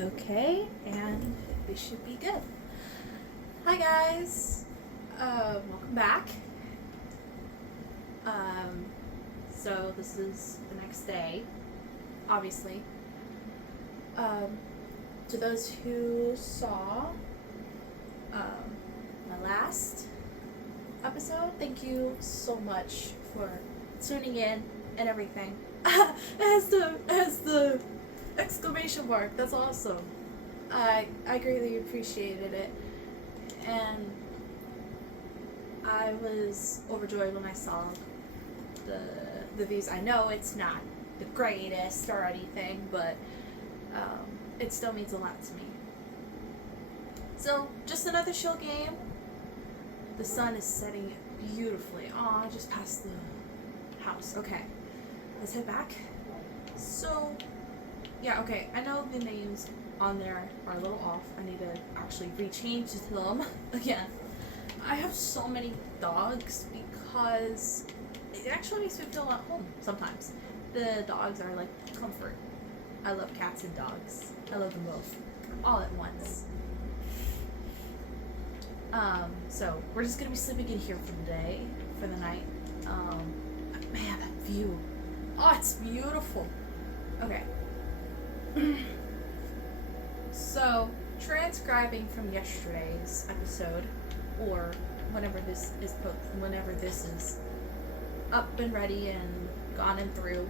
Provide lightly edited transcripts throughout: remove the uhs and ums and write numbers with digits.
Okay, and this should be good. Hi guys, welcome back. So this is the next day, obviously. To those who saw my last episode, thank you so much for tuning in and everything. it has the exclamation mark. That's awesome. I greatly appreciated it, and I was overjoyed when I saw the views. I know it's not the greatest or anything, but it still means a lot to me. So, just another chill game. The sun is setting beautifully. Oh, I just passed the house. Okay, let's head back. So, yeah, okay, I know the names on there are a little off. I need to actually rechange them again. I have so many dogs because it actually makes me feel at home sometimes. The dogs are like comfort. I love cats and dogs. I love them both all at once. So we're just gonna be sleeping in here for the night. Man, that view. Oh, it's beautiful. Okay. So, transcribing from yesterday's episode, or whenever this is up and ready and gone and through,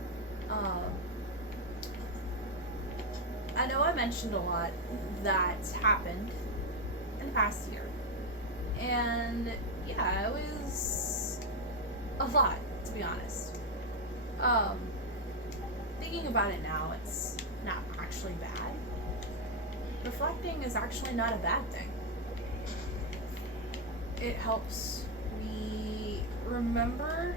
I know I mentioned a lot that's happened in the past year, and yeah, it was a lot, to be honest. Thinking about it now, it's not actually bad. Reflecting is actually not a bad thing. It helps me remember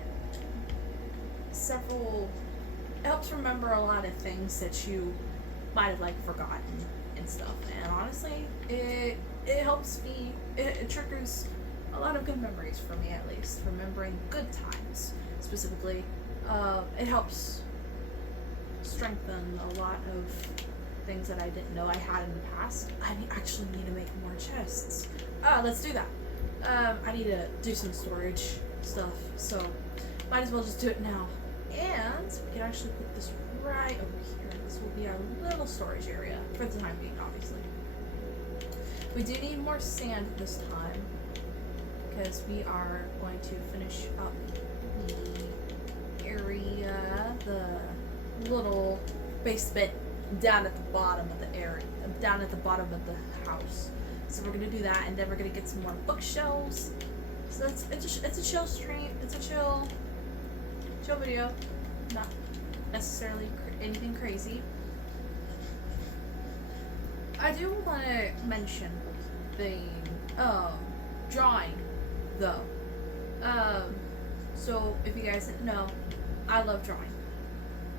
a lot of things that you might have forgotten and stuff. And honestly, it helps me. It triggers a lot of good memories for me, at least remembering good times specifically. It helps strengthen a lot of things that I didn't know I had in the past. I actually need to make more chests. Let's do that. I need to do some storage stuff, so might as well just do it now. And we can actually put this right over here. This will be our little storage area for the time being, obviously. We do need more sand this time because we are going to finish up the area, the little basement down at the bottom of the area, down at the bottom of the house. So we're gonna do that, and then we're gonna get some more bookshelves. So it's a chill stream. It's a chill video, not necessarily anything crazy. I do want to mention the drawing, though. So if you guys didn't know, I love drawing.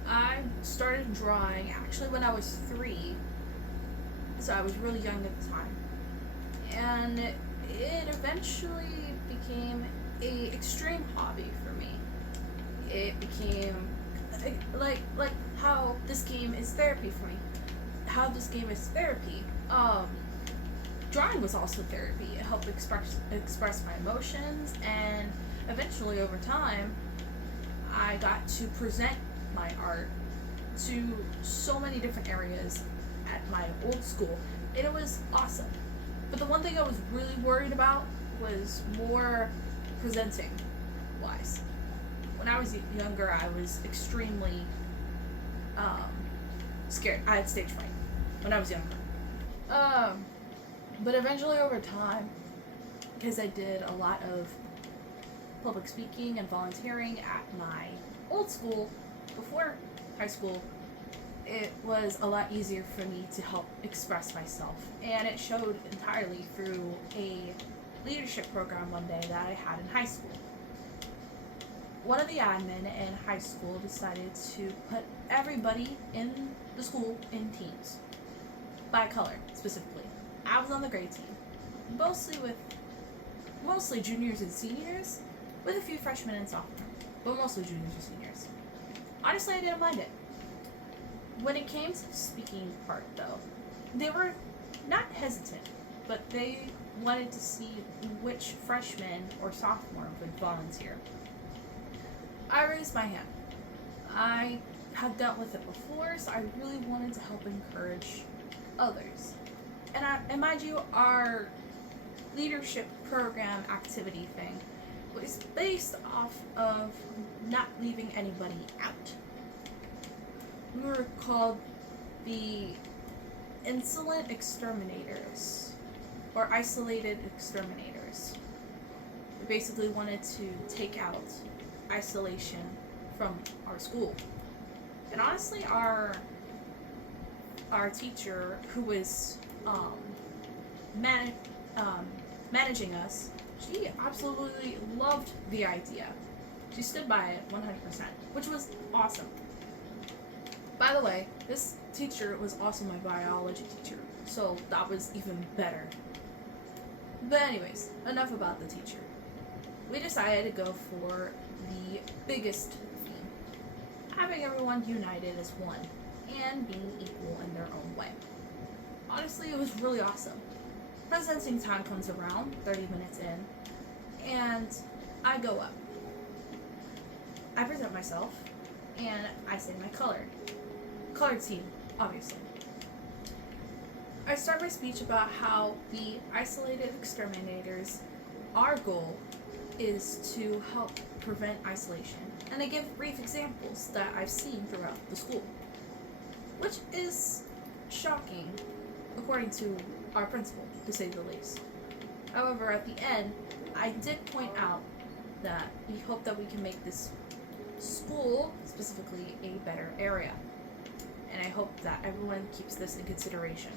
I started drawing actually when I was 3, so I was really young at the time, and it eventually became a extreme hobby for me. It became like how this game is therapy for me. How this game is therapy. Drawing was also therapy. It helped express my emotions, and eventually over time, I got to present my art to so many different areas at my old school, and it was awesome. But the one thing I was really worried about was more presenting wise. When I was younger, I was extremely scared. I had stage fright when I was younger. But eventually over time, because I did a lot of public speaking and volunteering at my old school before high school, it was a lot easier for me to help express myself. And it showed entirely through a leadership program one day that I had in high school. One of the admin in high school decided to put everybody in the school in teams, by color specifically. I was on the gray team, mostly juniors and seniors, with a few freshmen and sophomores, but mostly juniors and seniors. Honestly, I didn't mind it. When it came to the speaking part, though, they were not hesitant, but they wanted to see which freshman or sophomore would volunteer. I raised my hand. I had dealt with it before, so I really wanted to help encourage others. And mind you, our leadership program activity thing was based off of not leaving anybody out. We were called the insolent exterminators, or isolated exterminators. We basically wanted to take out isolation from our school. And honestly, our teacher, who was managing us, she absolutely loved the idea. She stood by it 100%, which was awesome. By the way, this teacher was also my biology teacher, so that was even better. But anyways, enough about the teacher. We decided to go for the biggest theme, having everyone united as one and being equal in their own way. Honestly, it was really awesome. Presenting time comes around, 30 minutes in, and I go up. I present myself, and I say my colored team, obviously. I start my speech about how the isolated exterminators, our goal is to help prevent isolation, and I give brief examples that I've seen throughout the school, which is shocking, according to our principal, to say the least. However, at the end, I did point out that we hope that we can make this school, specifically, a better area. And I hope that everyone keeps this in consideration.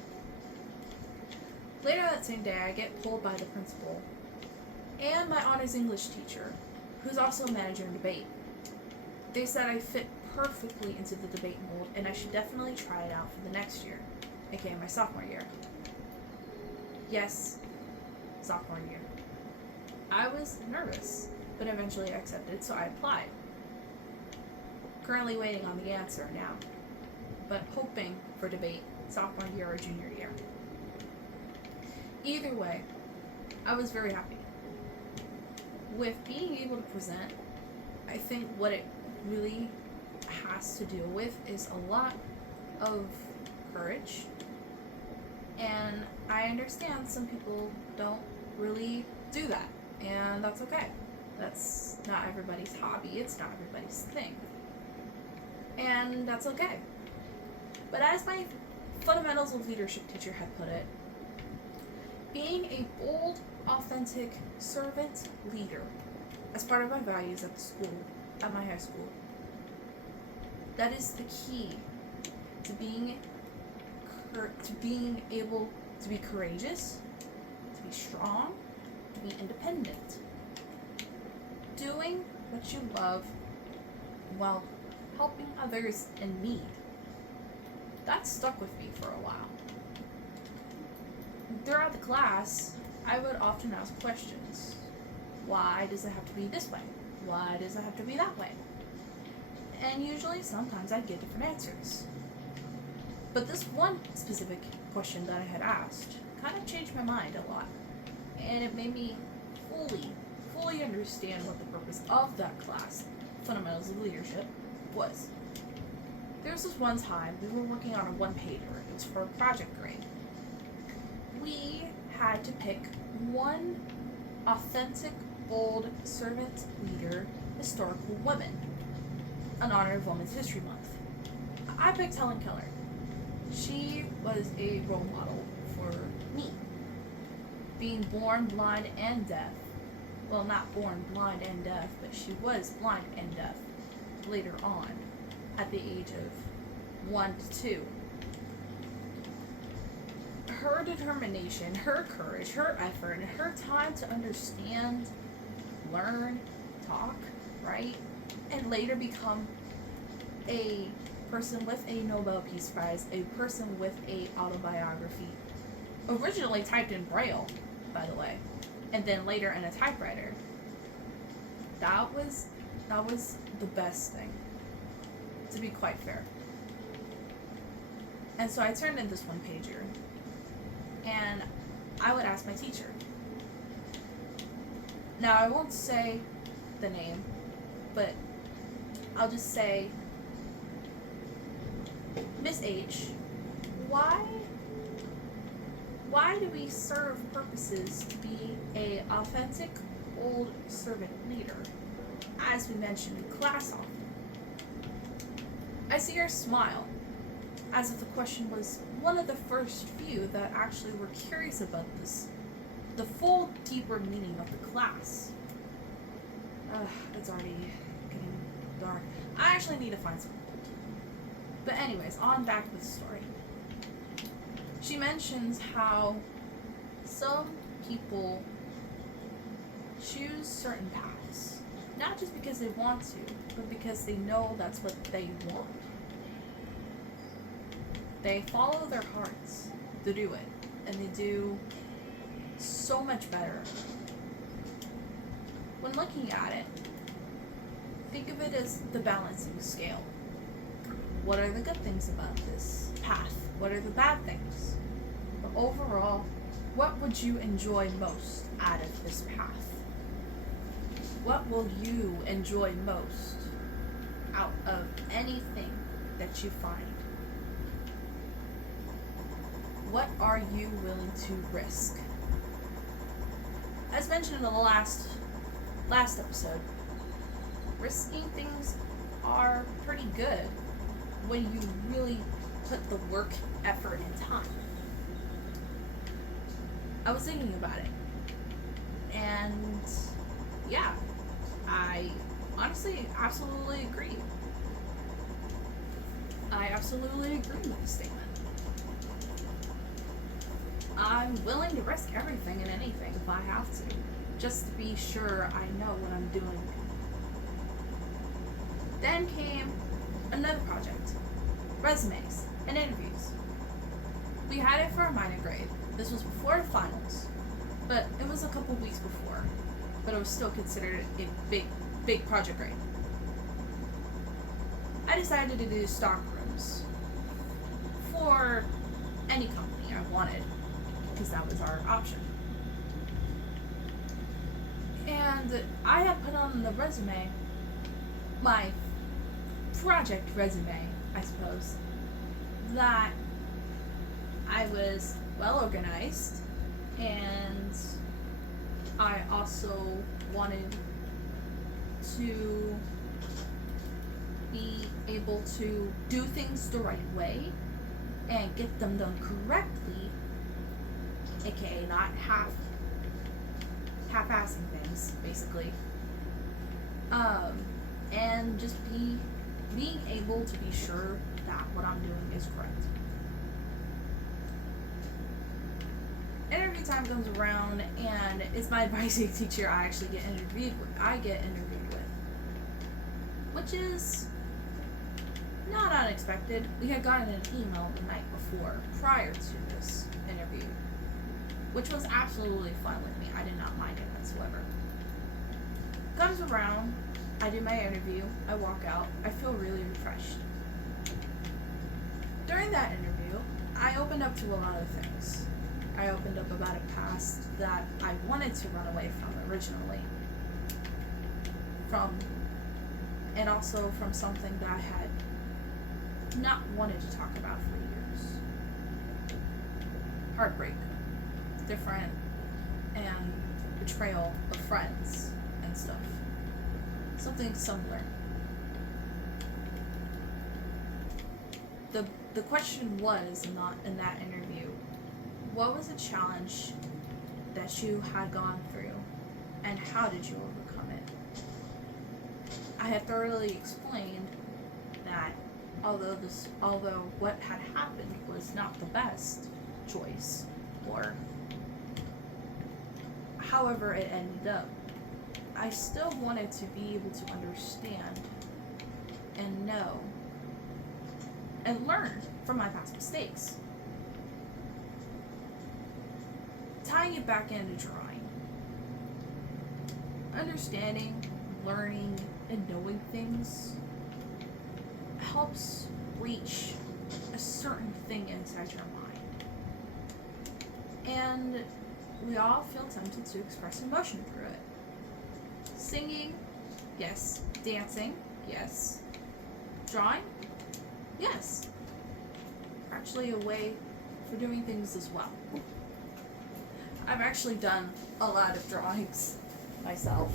Later that same day, I get pulled by the principal and my honors English teacher, who's also a manager in debate. They said I fit perfectly into the debate mold and I should definitely try it out for the next year, aka my sophomore year. Yes, sophomore year. I was nervous, but eventually accepted, so I applied. Currently waiting on the answer now, but hoping for debate sophomore year or junior year. Either way, I was very happy. With being able to present, I think what it really has to do with is a lot of courage. And I understand some people don't really do that, and that's okay. That's not everybody's hobby, it's not everybody's thing. And that's okay. But as my fundamentals of leadership teacher had put it, being a bold, authentic servant leader as part of my values at the school, at my high school, that is the key to being able to be courageous, to be strong, to be independent. Doing what you love while helping others in need. That stuck with me for a while. Throughout the class, I would often ask questions. Why does it have to be this way? Why does it have to be that way? And usually, sometimes I'd get different answers. But this one specific question that I had asked kind of changed my mind a lot. And it made me fully understand what the purpose of that class, Fundamentals of Leadership, was. There was this one time we were working on a one-pager. It was for a project grade. We had to pick one authentic, bold, servant leader, historical woman, in honor of Women's History Month. I picked Helen Keller. She was a role model for me. Being born blind and deaf. Well, not born blind and deaf, but she was blind and deaf later on, at the age of 1 to 2. Her determination, her courage, her effort, and her time to understand, learn, talk, write, and later become a person with a Nobel Peace Prize, a person with a autobiography, originally typed in Braille, by the way, and then later in a typewriter. That was the best thing, to be quite fair. And so I turned in this one pager, and I would ask my teacher. Now, I won't say the name, but I'll just say, Miss H, why do we serve purposes to be a authentic old servant leader, as we mentioned in class often? I see her smile, as if the question was one of the first few that actually were curious about this, the full, deeper meaning of the class. It's already getting dark. I actually need to find some gold. But anyways, on back with the story. She mentions how some people choose certain paths, not just because they want to, but because they know that's what they want. They follow their hearts to do it, and they do so much better. When looking at it, think of it as the balancing scale. What are the good things about this path? What are the bad things? But overall, what would you enjoy most out of this path? What will you enjoy most out of anything that you find? What are you willing to risk? As mentioned in the last episode, risking things are pretty good when you really put the work, effort, and time. I was thinking about it, and yeah, I honestly absolutely agree. I absolutely agree with the statement. I'm willing to risk everything and anything if I have to, just to be sure I know what I'm doing. Then came another project, resumes and interviews. We had it for a minor grade. This was before finals, but it was a couple weeks before, but it was still considered a big project grade. I decided to do stock rooms for any company I wanted, because that was our option. And I had put on the resume, my project resume, I suppose, that I was well organized, and I also wanted to be able to do things the right way and get them done correctly, aka not half-assing things, basically. And just being able to be sure that what I'm doing is correct. Interview time comes around, and it's my advising teacher I get interviewed with, which is not unexpected. We had gotten an email the night before, prior to this interview, which was absolutely fine with me. I did not mind it whatsoever. Comes around, I do my interview, I walk out, I feel really refreshed. During that interview, I opened up to a lot of things. I opened up about a past that I wanted to run away from originally. And also from something that I had not wanted to talk about for years. Heartbreak, different, and betrayal of friends and stuff. Something similar. The question was, not in that interview, what was a challenge that you had gone through, and how did you overcome it? I had thoroughly explained that although what had happened was not the best choice, or however it ended up, I still wanted to be able to understand and know and learn from my past mistakes. Tying it back into drawing. Understanding, learning, and knowing things helps reach a a certain thing inside your mind. And we all feel tempted to express emotion through it. Singing, yes. Dancing, yes. Drawing, yes. Actually, a way for doing things as well. I've actually done a lot of drawings myself,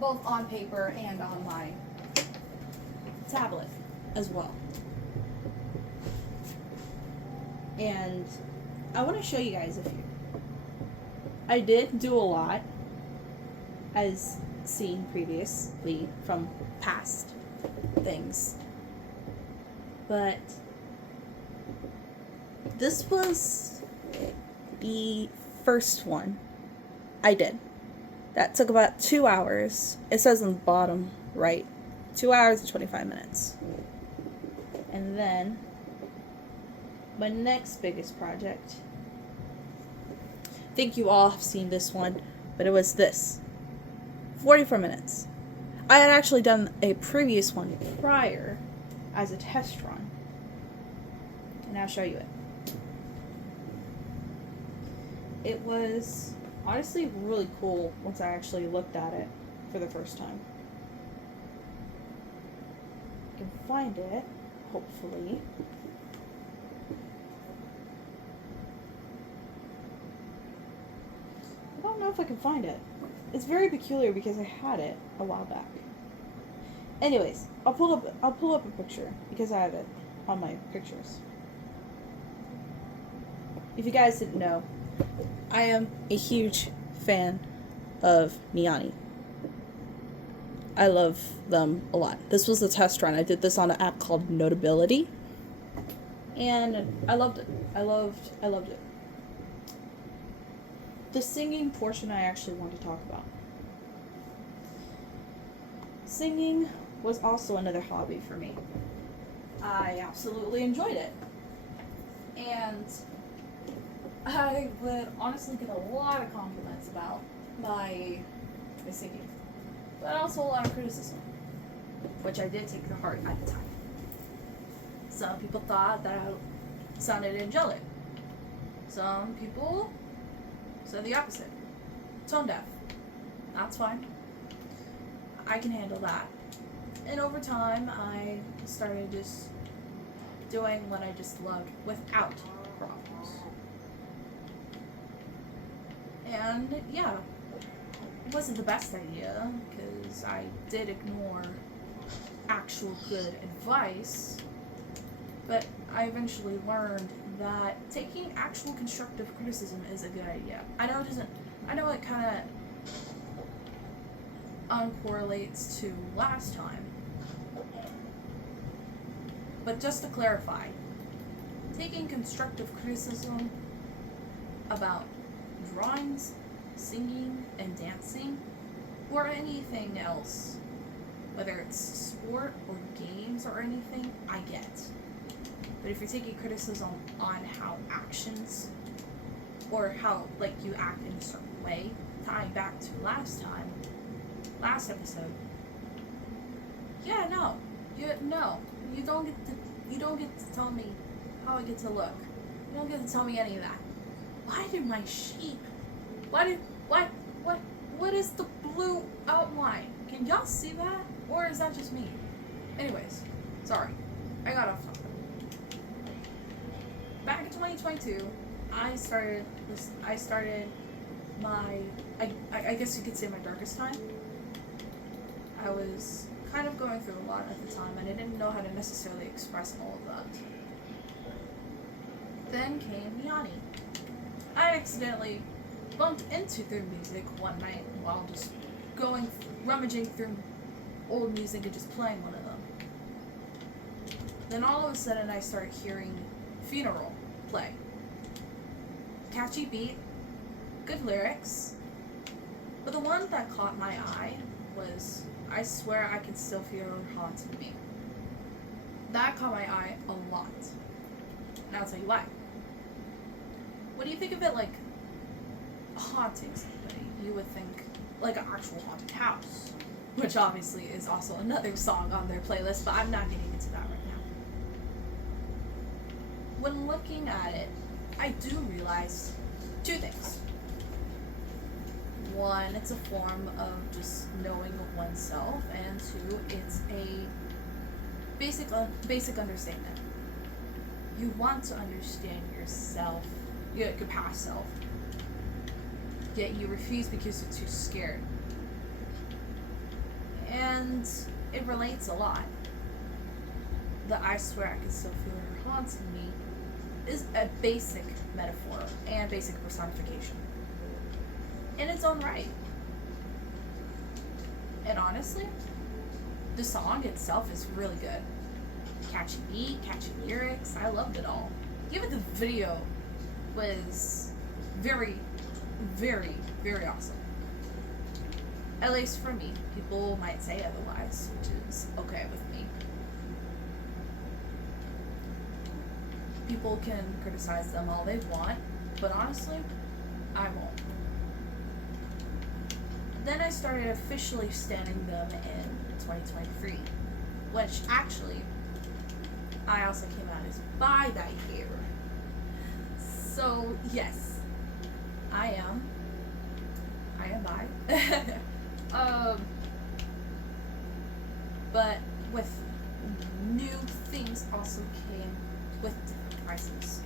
both on paper and on my tablet as well. And I want to show you guys a few. I did do a lot, as seen previously from past things, but this was the first one I did. That took about 2 hours. It says on the bottom right, 2 hours and 25 minutes. And then my next biggest project, I think you all have seen this one, but it was this, 44 minutes. I had actually done a previous one prior as a test run, and I'll show you it. It was honestly really cool once I actually looked at it for the first time. I can find it, hopefully. I don't know if I can find it. It's very peculiar because I had it a while back. Anyways, I'll pull up a picture because I have it on my pictures. If you guys didn't know, I am a huge fan of Niani. I love them a lot. This was a test run. I did this on an app called Notability, and I loved it. I loved it. The singing portion I actually want to talk about. Singing was also another hobby for me. I absolutely enjoyed it. And I would honestly get a lot of compliments about my singing, but also a lot of criticism, which I did take to heart at the time. Some people thought that I sounded angelic. Some people said the opposite. Tone deaf. That's fine. I can handle that. And over time, I started just doing what I just loved without problems. And yeah, it wasn't the best idea because I did ignore actual good advice, but I eventually learned that taking actual constructive criticism is a good idea. I know it kind of uncorrelates to last time, but just to clarify, taking constructive criticism about drawings, singing, and dancing, or anything else, whether it's sport or games or anything, I get. But if you're taking criticism on how actions, or how, like, you act in a certain way, tying back to last episode, yeah, no, you don't get to tell me how I get to look. You don't get to tell me any of that. Why do my sheep? What is the blue outline? Can y'all see that? Or is that just me? Anyways, sorry, I got off topic. Back in 2022, I started my, I guess you could say my darkest time. I was kind of going through a lot at the time, and I didn't know how to necessarily express all of that. Then came Niani. I accidentally bumped into their music one night while just rummaging through old music and just playing one of them. Then all of a sudden I started hearing Funeral play. Catchy beat, good lyrics, but the one that caught my eye was I Swear I Can Still Feel Your Haunting Me. That caught my eye a lot. And I'll tell you why. When you think of it like haunting somebody, you would think like an actual haunted house, which obviously is also another song on their playlist, but I'm not getting into that right now. when looking at it, I do realize two things. One, it's a form of just knowing oneself, and two, it's a basic understanding. You want to understand yourself, your past self, yet you refuse because you're too scared. And it relates a lot. The "I swear I can still feel her haunting me" is a basic metaphor and basic personification in its own right. And honestly, the song itself is really good. Catchy beat, catchy lyrics, I loved it all. Even the video was very, very, very awesome. At least for me. People might say otherwise, which is okay with me. People can criticize them all they want, but honestly, I won't. Then I started officially standing them in 2023, which actually, I also came out as bi that year. So, yes, I am bi. But with new things also came with different prices.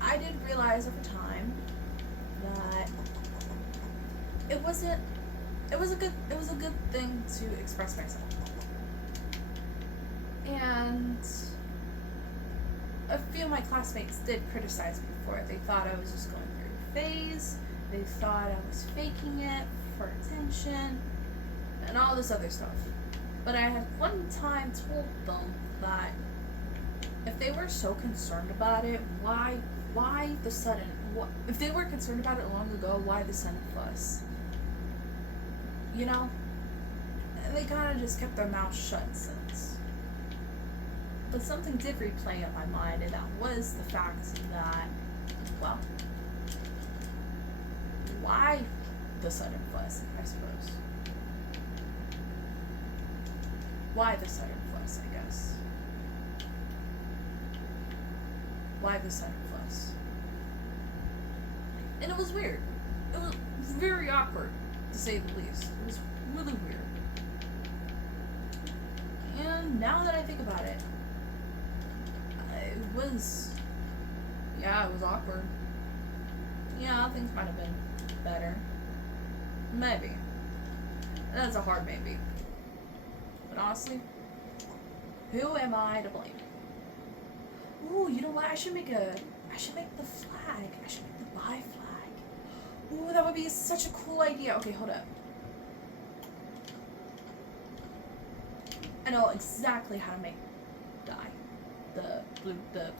I did realize over time that it was a good thing to express myself. And a few of my classmates did criticize me for it. They thought I was just going through a phase. They thought I was faking it for attention and all this other stuff. But I had one time told them that if they were so concerned about it, why the sudden? If they were concerned about it long ago, why the sudden fuss? You know? They kind of just kept their mouths shut since. But something did replay in my mind, and that was the fact that, well, why the sudden fuss, I suppose? Why the sudden fuss, I guess? Why the sudden fuss? And it was weird. It was very awkward, to say the least. It was really weird. And now that I think about it, it was awkward. Yeah, things might have been better. Maybe. That's a hard maybe. But honestly, who am I to blame? Ooh, you know what? I should make the flag. I should make the bi flag. Ooh, that would be such a cool idea. Okay, hold up. I know exactly how to make dye. The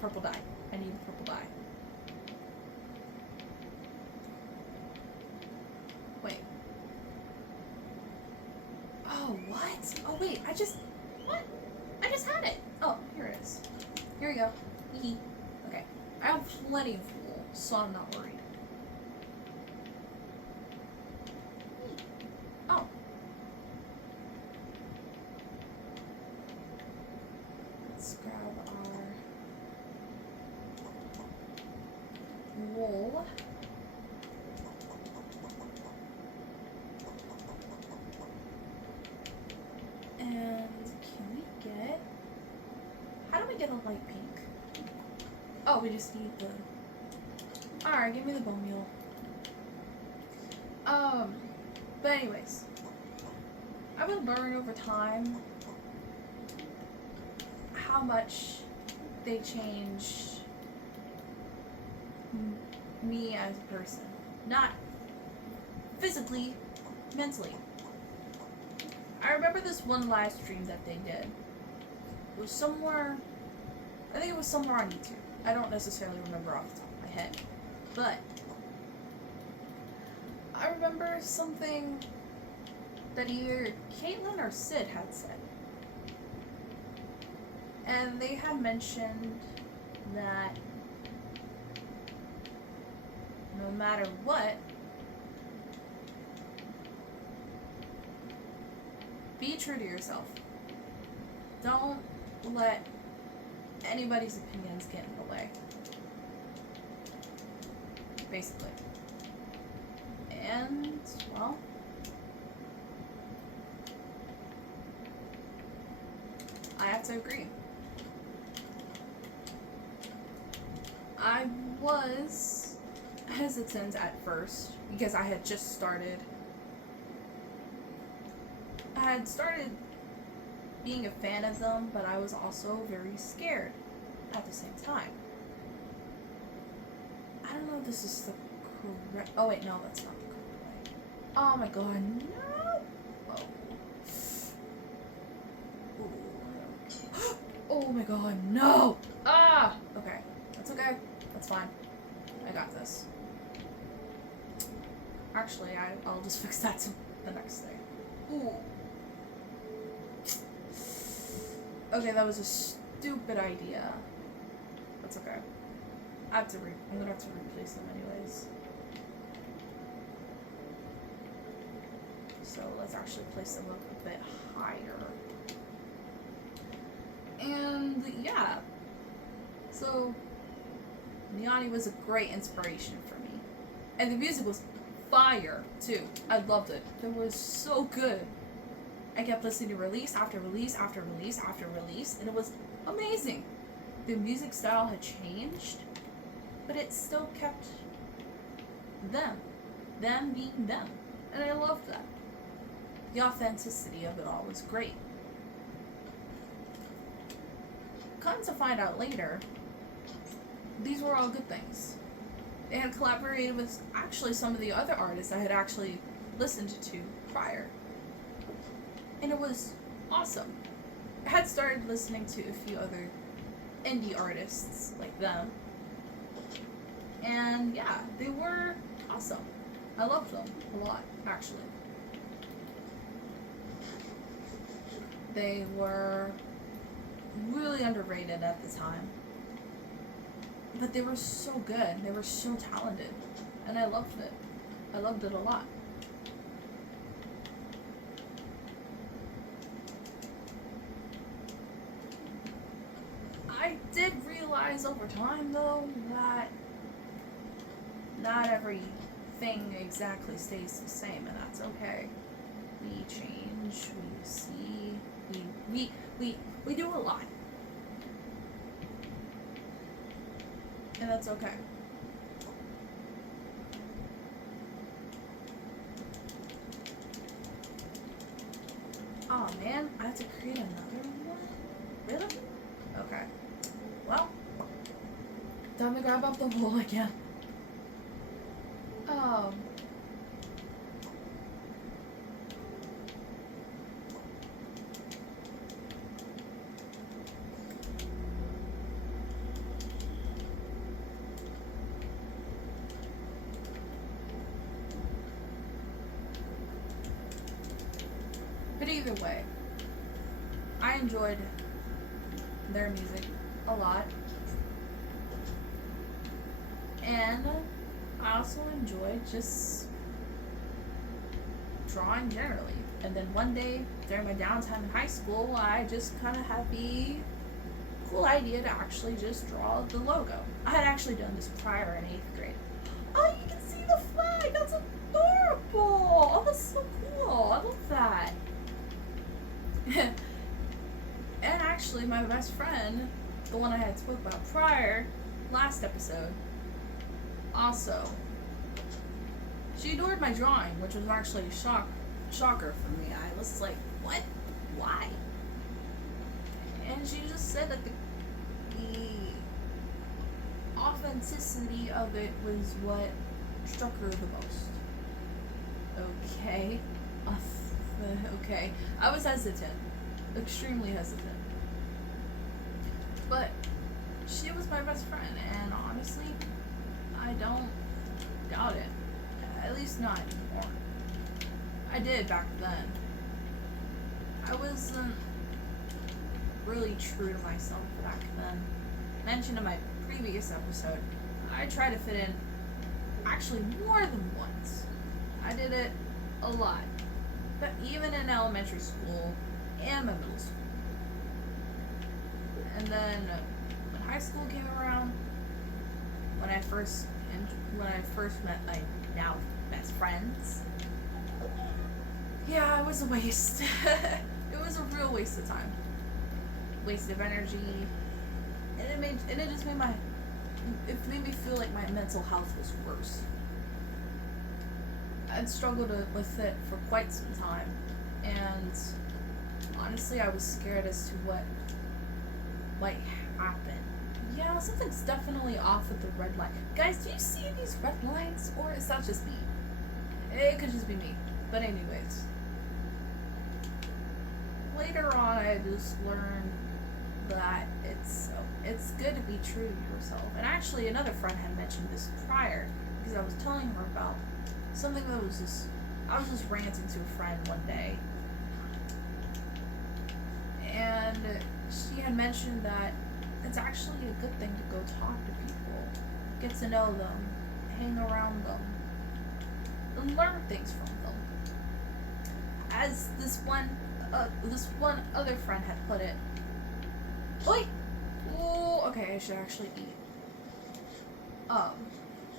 purple dye. I need the purple dye. Wait. Oh, what? Oh, wait, what? I just had it. Oh, here it is. Here we go. Hee. Okay. I have plenty of wool, so I'm not worried. Oh. Let's grab our wool. And how do we get a light pink? Oh, we just need the... Alright, give me the bone meal. But anyways, I would learn over time how much they change me as a person. Not physically, mentally. I remember this one live stream that they did. It was somewhere, I think it was somewhere on YouTube. I don't necessarily remember off the top of my head. But I remember something that either Caitlin or Sid had said. And they had mentioned that no matter what, be true to yourself. Don't let anybody's opinions get in the way. Basically. And, well, I have to agree. I was hesitant at first because I had started being a fan of them, but I was also very scared at the same time. I don't know if this is the correct... Oh wait, no, that's not the correct way. Oh my god, no! Oh. Oh my god, no! Ah! Okay, that's okay. That's fine. I got this. Actually, I'll just fix that to the next day. Ooh. Okay, that was a stupid idea. That's okay. I'm gonna have to replace them anyways. So let's actually place them up a bit higher. And yeah. So Miani was a great inspiration for me. And the music was fire too. I loved it. It was so good. I kept listening to release after release after release after release, and it was amazing. The music style had changed, but it still kept them being them, and I loved that. The authenticity of it all was great. Come to find out later, these were all good things. They had collaborated with actually some of the other artists I had actually listened to prior. And it was awesome. I had started listening to a few other indie artists like them. And yeah, they were awesome. I loved them a lot, actually. They were really underrated at the time. But they were so good. They were so talented. And I loved it. I loved it a lot. I did realize over time, though, that not everything exactly stays the same, and that's okay. We change, we see, we do a lot. And that's okay. Oh man, I have to create another one? Really? Okay. Well, time to grab up the wool again. But either way, I enjoyed their music a lot. And I also enjoyed just drawing generally. And then one day during my downtime in high school, I just kind of had the cool idea to actually just draw the logo. I had actually done this prior in 8th grade. Oh, you can see the flag! That's adorable! Oh, that's so cool! I love that. And actually, my best friend, the one I had spoke about prior, last episode, also, she adored my drawing, which was actually a shocker for me. I was like, what? Why? And she just said that the authenticity of it was what struck her the most. Okay. Okay. I was hesitant. Extremely hesitant. But she was my best friend, and honestly, I don't doubt it. At least not anymore. I did back then. I wasn't really true to myself back then. Mentioned in my previous episode, I tried to fit in actually more than once. I did it a lot. But even in elementary school and my middle school. And then high school came around, when I first met my now best friends, yeah, it was a waste. It was a real waste of time, waste of energy, and it made me feel like my mental health was worse. I'd struggled with it for quite some time, and honestly, I was scared as to what might happen. Yeah, something's definitely off with the red line. Guys, do you see these red lines, or is that just me? It could just be me. But anyways, later on, I just learned that it's good to be true to yourself. And actually, another friend had mentioned this prior, because I was telling her about something that was just, I was just ranting to a friend one day, and she had mentioned that it's actually a good thing to go talk to people, get to know them, hang around them, and learn things from them. As this one other friend had put it, "Oi, oh, okay, I should actually eat."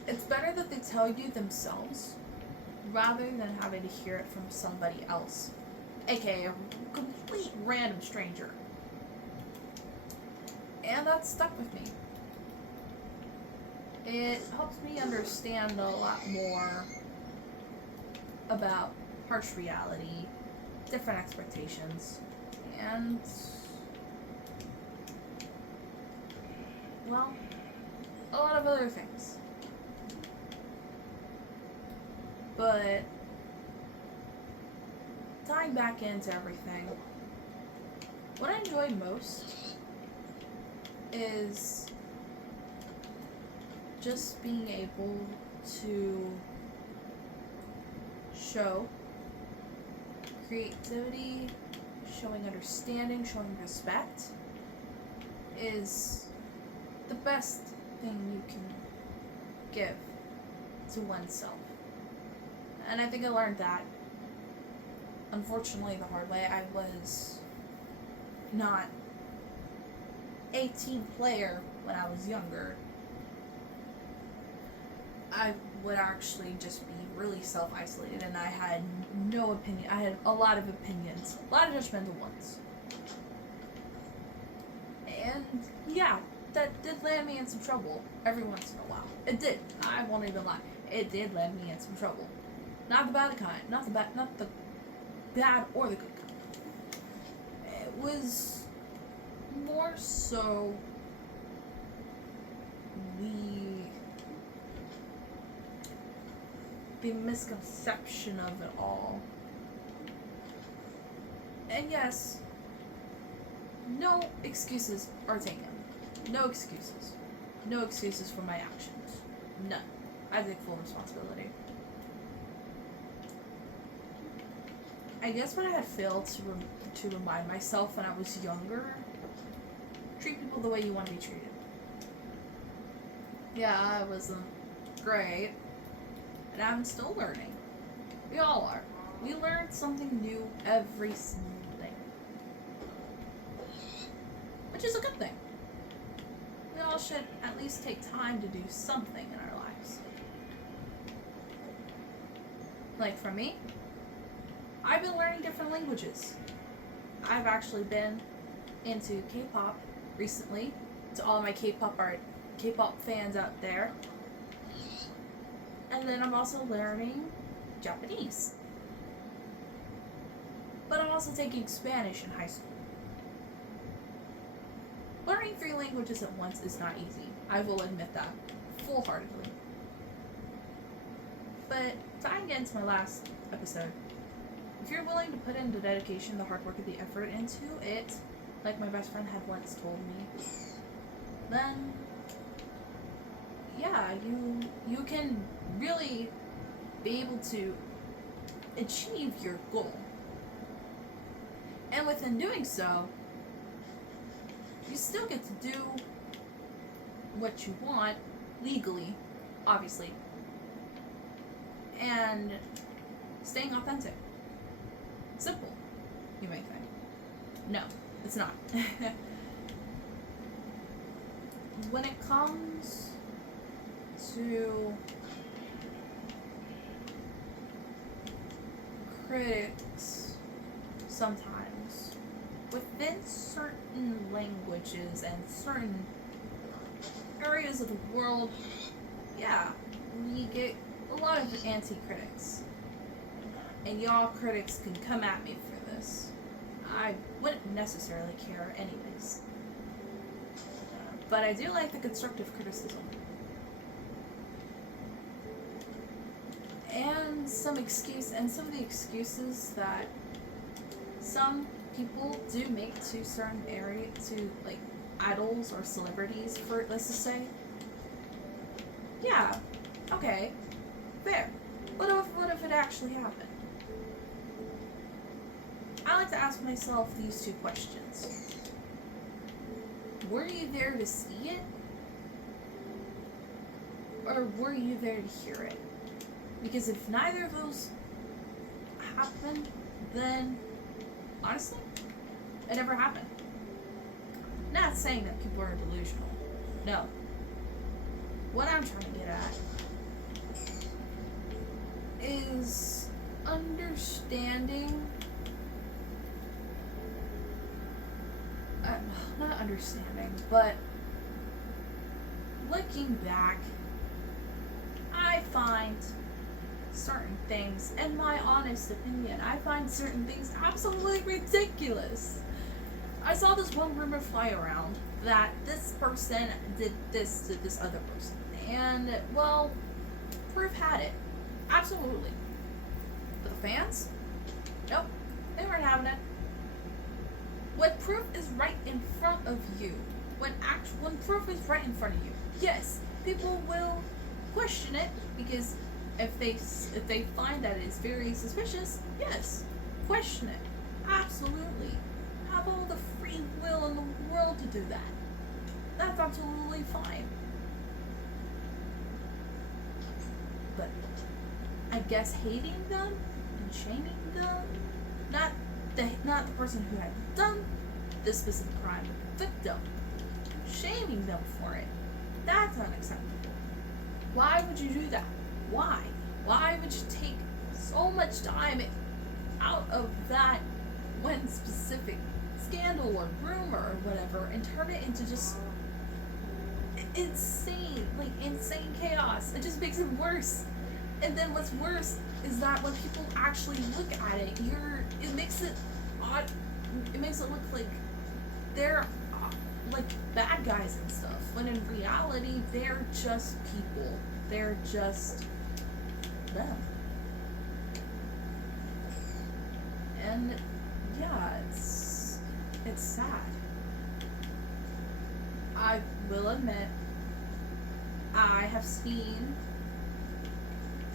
It's better that they tell you themselves rather than having to hear it from somebody else, aka a complete random stranger. And that stuck with me. It helps me understand a lot more about harsh reality, different expectations, and, well, a lot of other things. But tying back into everything, what I enjoyed most is just being able to show creativity, showing understanding, showing respect is the best thing you can give to oneself. And I think I learned that, unfortunately, the hard way. I was not a team player when I was younger. I would actually just be really self-isolated, and I had no opinion. I had a lot of opinions, a lot of judgmental ones. And yeah, that did land me in some trouble every once in a while. It did. I won't even lie. It did land me in some trouble. Not the bad kind. Not the bad or the good kind. It was more so the misconception of it all. And yes, no excuses are taken. No excuses. No excuses for my actions. None. I take full responsibility. I guess what I had failed to remind myself when I was younger, treat people the way you want to be treated. Yeah, I wasn't great, and I'm still learning. We all are. We learn something new every single day, which is a good thing. We all should at least take time to do something in our lives. Like for me, I've been learning different languages. I've actually been into K-pop recently. To all my K-pop fans out there. And then I'm also learning Japanese. But I'm also taking Spanish in high school. Learning 3 languages at once is not easy. I will admit that full-heartedly. But tying into my last episode, if you're willing to put in the dedication, the hard work, and the effort into it, like my best friend had once told me, then yeah, you can really be able to achieve your goal. And within doing so, you still get to do what you want legally, obviously, and staying authentic. Simple, you may think. No, it's not. when it comes to critics, sometimes within certain languages and certain areas of the world, yeah, we get a lot of anti-critics. And y'all critics can come at me for this. I wouldn't necessarily care anyways. But I do like the constructive criticism. And some of the excuses that some people do make to certain to like idols or celebrities, for let's just say. Yeah, okay, fair. What if it actually happened? I like to ask myself these two questions. Were you there to see it? Or were you there to hear it? Because if neither of those happened, then honestly, it never happened. Not saying that people are delusional. No. What I'm trying to get at is understanding, not understanding, but looking back, I find certain things, in my honest opinion, I find certain things absolutely ridiculous. I saw this one rumor fly around that this person did this to this other person. And, well, proof had it. Absolutely. But the fans? Nope. They weren't having it. When proof is right in front of you, when proof is right in front of you, yes, people will question it, because if they find that it's very suspicious, yes, question it. Absolutely. Have all the free will in the world to do that. That's absolutely fine. But I guess hating them and shaming them, not the person who had done this specific crime, but the victim, shaming them for it, that's unacceptable. Why would you do that? Why? Why would you take so much time out of that one specific scandal or rumor or whatever and turn it into just insane chaos? It just makes it worse. And then what's worse is that when people actually look at it, it makes it odd. It makes it look like they're like bad guys and stuff, when in reality they're just people. They're just them. And yeah, it's sad. I will admit, I have seen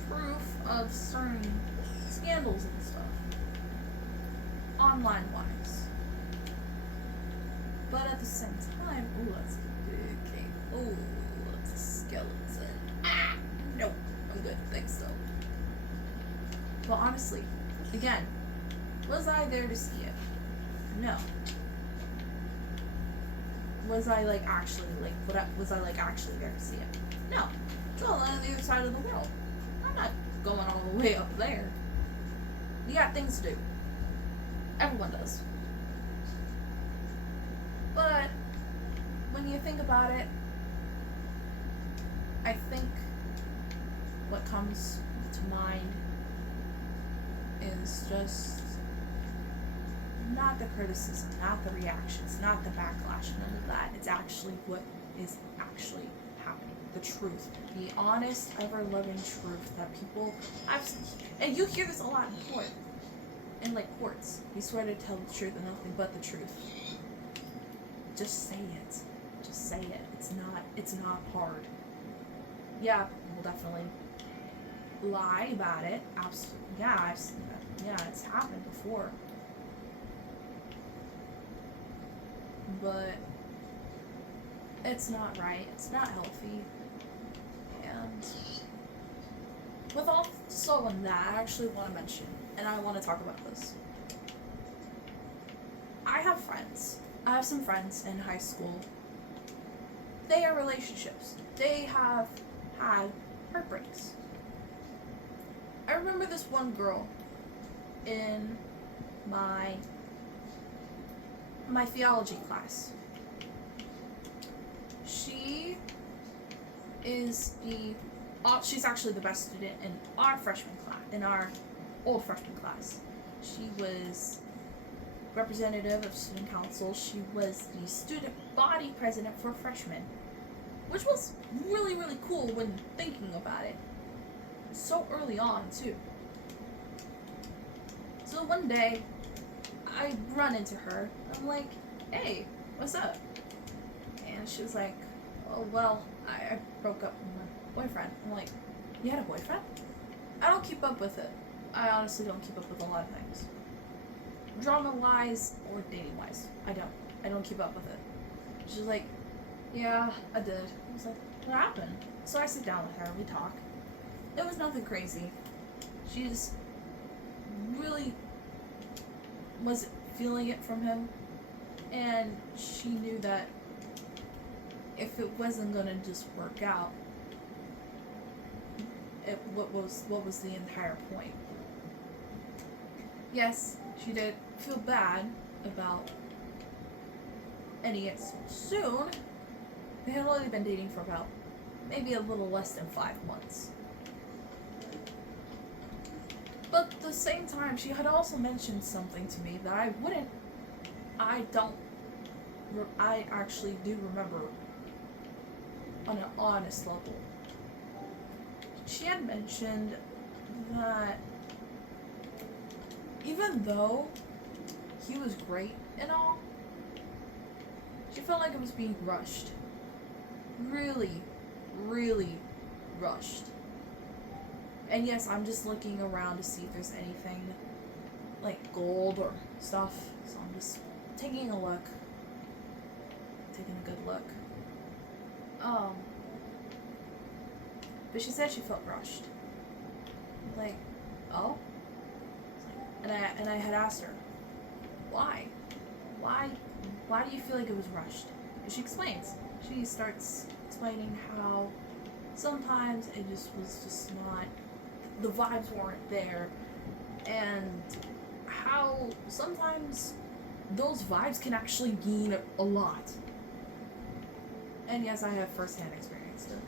proof of certain scandals and stuff online wise, but at the same time, ooh, that's a big cake. Ooh, that's a skeleton. Nope, I'm good, thanks though. But honestly, again, was I there to see it? No. Was I actually there to see it? No. It's all on the other side of the world. I'm not going all the way up there. You got things to do. Everyone does. But when you think about it, I think what comes to mind is just not the criticism, not the reactions, not the backlash, none of that. It's actually what is actually happening. The truth. The honest, ever-loving truth that people and you hear this a lot in court. In courts. You swear to tell the truth and nothing but the truth. Just say it. Just say it. It's not hard. Yeah, we'll definitely lie about it. Absolutely. Yeah, I've seen that. Yeah, it's happened before. But it's not right. It's not healthy. And with also on that, I actually want to mention, and I want to talk about this. I have friends. I have some friends in high school they are relationships. They have had heartbreaks. I remember this one girl in my theology class. She is she's actually the best student in our freshman class, in our old freshman class. She was representative of student council. She was the student body president for freshmen, which was really, really cool when thinking about it. So early on, too. So one day, I run into her. I'm like, hey, what's up? And she was like, oh, well, I broke up with my boyfriend. I'm like, you had a boyfriend? I don't keep up with it. I honestly don't keep up with a lot of things. Drama-wise or dating-wise. I don't keep up with it. She's like, yeah, I did. I was like, what happened? So I sit down with her, we talk. It was nothing crazy. She just really was feeling it from him, and she knew that if it wasn't gonna just work out, what was the entire point? Yes, she did feel bad about ending it so soon. They had only been dating for about maybe a little less than 5 months. But at the same time, she had also mentioned something to me that I actually do remember on an honest level. She had mentioned that even though he was great and all, she felt like it was being rushed. Really, really rushed. And yes, I'm just looking around to see if there's anything like gold or stuff. So I'm just taking a look. Taking a good look. But she said she felt rushed. Like, oh? And I had asked her, why? Why do you feel like it was rushed? And she explains. She starts explaining how sometimes it just was just not, the vibes weren't there, and how sometimes those vibes can actually mean a lot. And yes, I have firsthand experience it.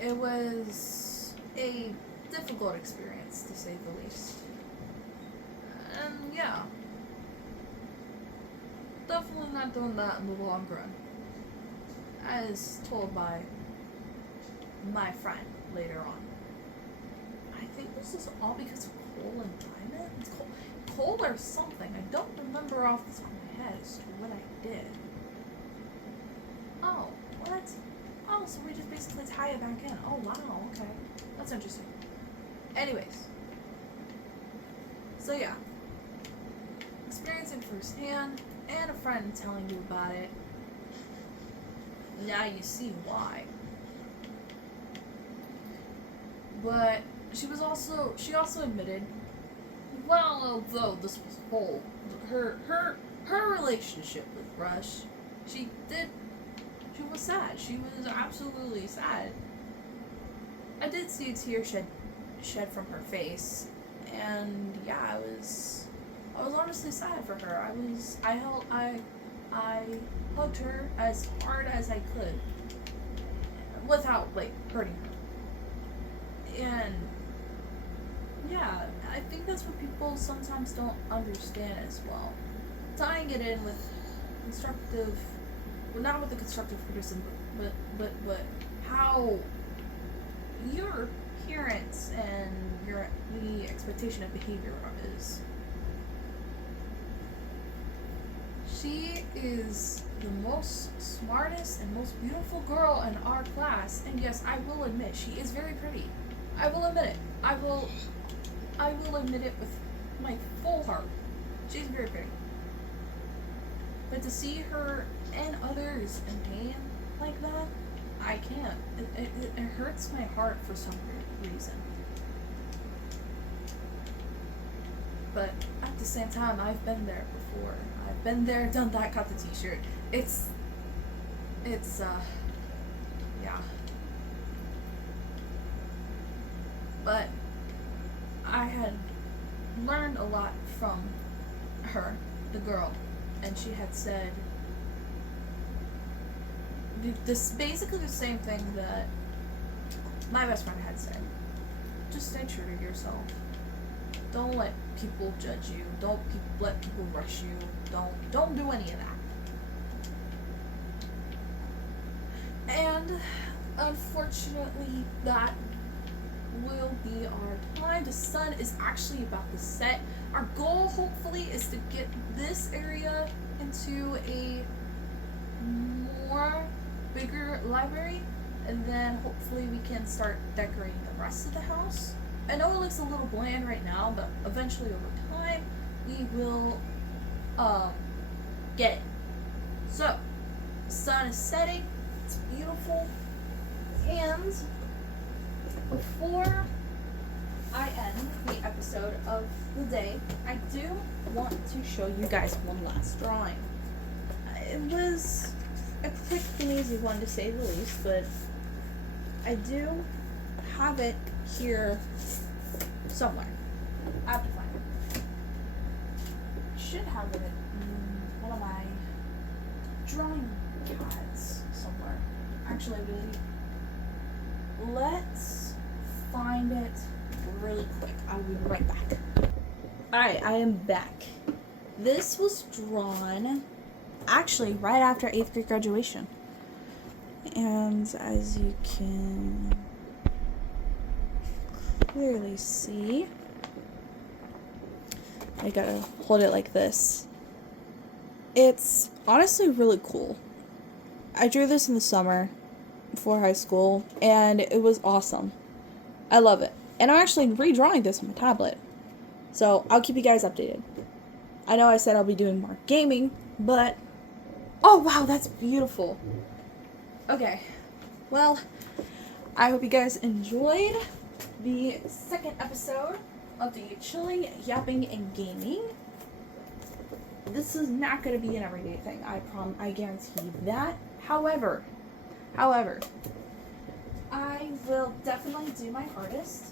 It was a difficult experience, to say the least. And yeah, definitely not doing that in the long run, as told by my friend later on. I think this is all because of coal and diamond. It's coal or something. I don't remember off the top of my head as to what I did. Oh, what? Oh, so we just basically tie it back in. Oh, wow, okay. That's interesting. Anyways. So, yeah. Experiencing firsthand, and a friend telling you about it. Now you see why. But she also admitted, well, although this was her relationship with Rush, she was sad. She was absolutely sad. I did see a tear shed from her face, and yeah, I was honestly sad for her. I hugged her as hard as I could, without like hurting her. And yeah, I think that's what people sometimes don't understand as well. Tying it in with constructive, well, not with the constructive criticism, but how your appearance and the expectation of behavior is. She is the most smartest and most beautiful girl in our class, and yes, I will admit she is very pretty. I will admit it. I will admit it with my full heart. She's very pretty. But to see her and others in pain like that, I can't. It hurts my heart for some reason. But at the same time, I've been there before. I've been there, done that, got the t-shirt. It's, yeah. But I had learned a lot from her, the girl, and she had said this basically the same thing that my best friend had said. Just stay true to yourself. Don't let people judge you. Don't let people rush you. Don't do any of that. And unfortunately, that will be our time. The sun is actually about to set. Our goal, hopefully, is to get this area into a more bigger library, and then hopefully we can start decorating the rest of the house. I know it looks a little bland right now, but eventually over time we will get it. So, the sun is setting. It's beautiful. And before I end the episode of the day, I do want to show you guys one last drawing. It was a quick and easy one to say the least, but I do have it here somewhere. I have to find it. I should have it in one of my drawing pads somewhere. Actually, let's find it really quick. I'll be right back. Alright, I am back. This was drawn actually right after 8th grade graduation. And as you can clearly see, I gotta hold it like this. It's honestly really cool. I drew this in the summer before high school, and it was awesome. I love it. And I'm actually redrawing this on my tablet. So I'll keep you guys updated. I know I said I'll be doing more gaming, but oh wow, that's beautiful. Okay, well, I hope you guys enjoyed the second episode of the Chilling, Yapping, and Gaming. This is not going to be an everyday thing, I guarantee you that. However, I will definitely do my hardest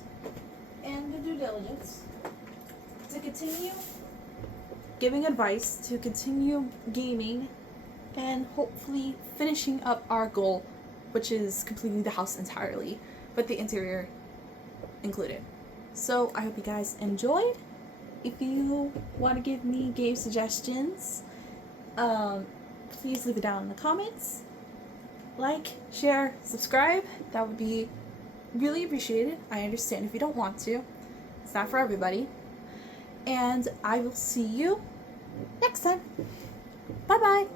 and the due diligence to continue giving advice, to continue gaming, and hopefully finishing up our goal, which is completing the house entirely, with the interior included. So I hope you guys enjoyed. If you want to give me game suggestions, please leave it down in the comments. Like, share, subscribe. That would be really appreciated. I understand if you don't want to. It's not for everybody. And I will see you next time. Bye-bye.